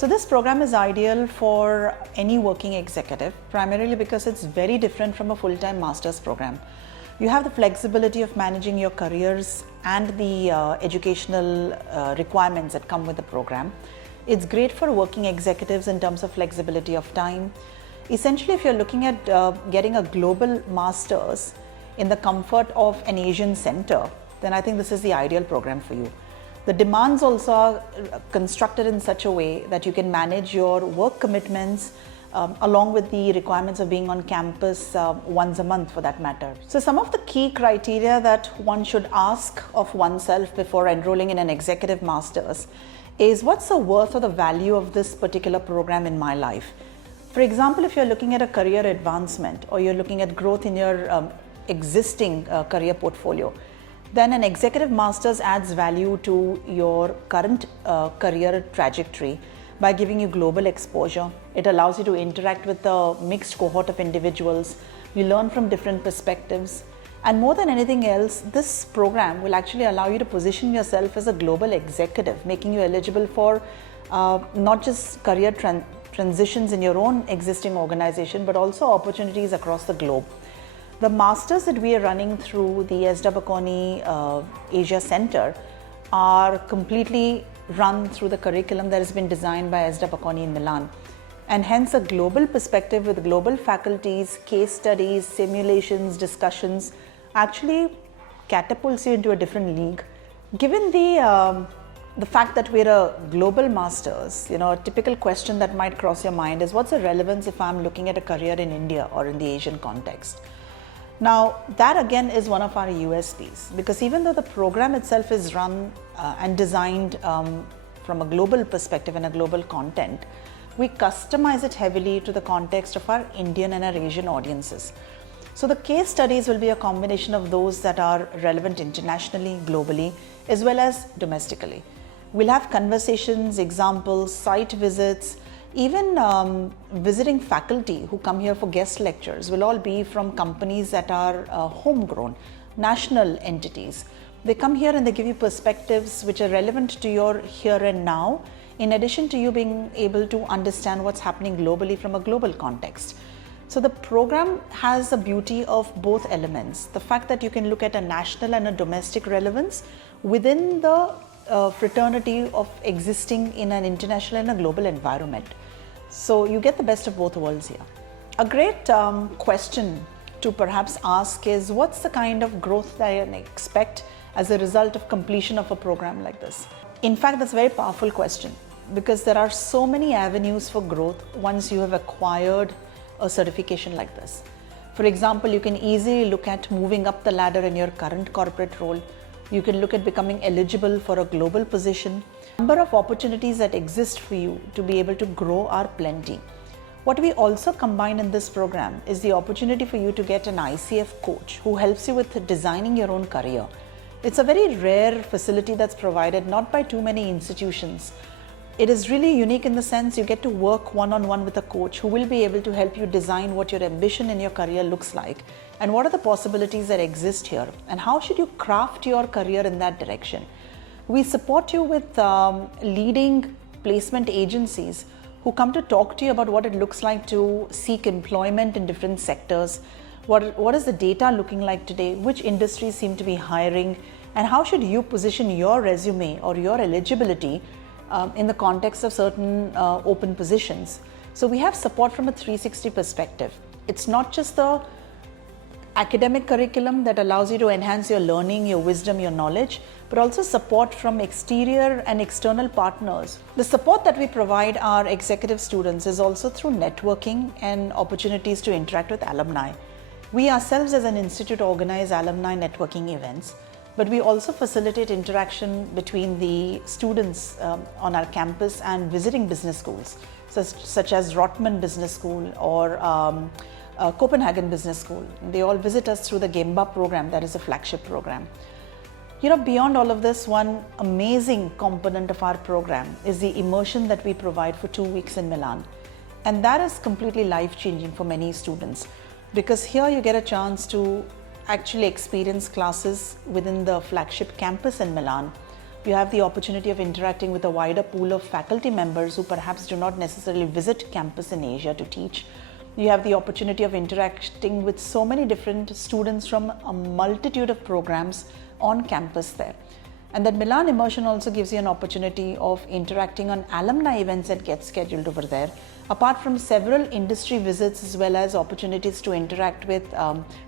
So this program is ideal for any working executive, primarily because it's very different from a full-time master's program. You have the flexibility of managing your careers and the educational requirements that come with the program. It's great for working executives in terms of flexibility of time. Essentially, if you're looking at getting a global master's in the comfort of an Asian center, then I think this is the ideal program for you. The demands also are constructed in such a way that you can manage your work commitments along with the requirements of being on campus once a month for that matter. So some of the key criteria that one should ask of oneself before enrolling in an executive master's is what's the worth or the value of this particular program in my life? For example, if you're looking at a career advancement or you're looking at growth in your existing career portfolio, then an executive master's adds value to your current career trajectory by giving you global exposure. It allows you to interact with a mixed cohort of individuals. You learn from different perspectives. And more than anything else, this program will actually allow you to position yourself as a global executive, making you eligible for not just career transitions in your own existing organization, but also opportunities across the globe. The masters that we are running through the SDA Bocconi Asia Center are completely run through the curriculum that has been designed by SDA Bocconi in Milan. And hence a global perspective with global faculties, case studies, simulations, discussions actually catapults you into a different league. Given the fact that we're a global masters, a typical question that might cross your mind is what's the relevance if I'm looking at a career in India or in the Asian context? Now, that again is one of our USPs, because even though the program itself is run and designed from a global perspective and a global content, we customize it heavily to the context of our Indian and our Asian audiences. So the case studies will be a combination of those that are relevant internationally, globally, as well as domestically. We'll have conversations, examples, site visits, even visiting faculty who come here for guest lectures will all be from companies that are homegrown, national entities. They come here and they give you perspectives which are relevant to your here and now, in addition to you being able to understand what's happening globally from a global context. So the program has the beauty of both elements. The fact that you can look at a national and a domestic relevance within the fraternity of existing in an international and a global environment. So you get the best of both worlds here. A great question to perhaps ask is what's the kind of growth that I can expect as a result of completion of a program like this? In fact, that's a very powerful question because there are so many avenues for growth once you have acquired a certification like this. For example, you can easily look at moving up the ladder in your current corporate role. You can look at becoming eligible for a global position. Number of opportunities that exist for you to be able to grow are plenty. What we also combine in this program is the opportunity for you to get an ICF coach who helps you with designing your own career. It's a very rare facility that's provided not by too many institutions. It is really unique in the sense you get to work one-on-one with a coach who will be able to help you design what your ambition in your career looks like and what are the possibilities that exist here and how should you craft your career in that direction. We support you with leading placement agencies who come to talk to you about what it looks like to seek employment in different sectors, what is the data looking like today, which industries seem to be hiring, and how should you position your resume or your eligibility in the context of certain open positions. So we have support from a 360 perspective. It's not just the academic curriculum that allows you to enhance your learning, your wisdom, your knowledge, but also support from exterior and external partners. The support that we provide our executive students is also through networking and opportunities to interact with alumni. We ourselves as an institute organize alumni networking events, but we also facilitate interaction between the students on our campus and visiting business schools, such as Rotman Business School or Copenhagen Business School. They all visit us through the IEMB program, that is a flagship program. Beyond all of this, one amazing component of our program is the immersion that we provide for 2 weeks in Milan. And that is completely life-changing for many students because here you get a chance to actually experience classes within the flagship campus in Milan, You have the opportunity of interacting with a wider pool of faculty members who perhaps do not necessarily visit campus in Asia to teach. You have the opportunity of interacting with so many different students from a multitude of programs on campus there. And then Milan Immersion also gives you an opportunity of interacting on alumni events that get scheduled over there, apart from several industry visits as well as opportunities to interact with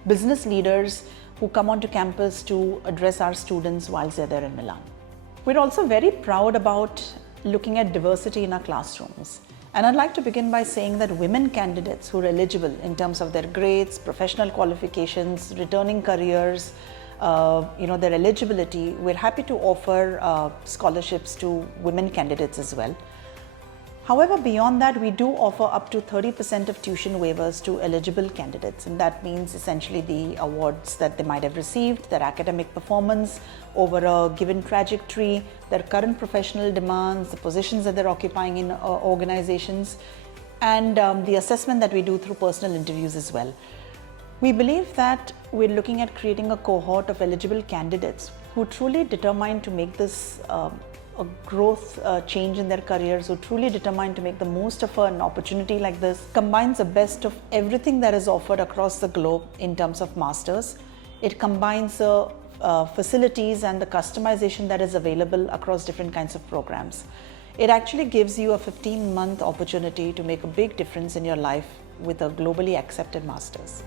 business leaders who come onto campus to address our students whilst they're there in Milan. We're also very proud about looking at diversity in our classrooms. And I'd like to begin by saying that women candidates who are eligible in terms of their grades, professional qualifications, returning careers, their eligibility, we're happy to offer scholarships to women candidates as well. However, beyond that, we do offer up to 30% of tuition waivers to eligible candidates, and that means essentially the awards that they might have received, their academic performance over a given trajectory, their current professional demands, the positions that they're occupying in organizations, and the assessment that we do through personal interviews as well. We believe that we're looking at creating a cohort of eligible candidates who truly determined to make this a growth change in their careers, who truly determined to make the most of an opportunity like this, combines the best of everything that is offered across the globe in terms of masters. It combines the facilities and the customization that is available across different kinds of programs. It actually gives you a 15-month opportunity to make a big difference in your life with a globally accepted master's.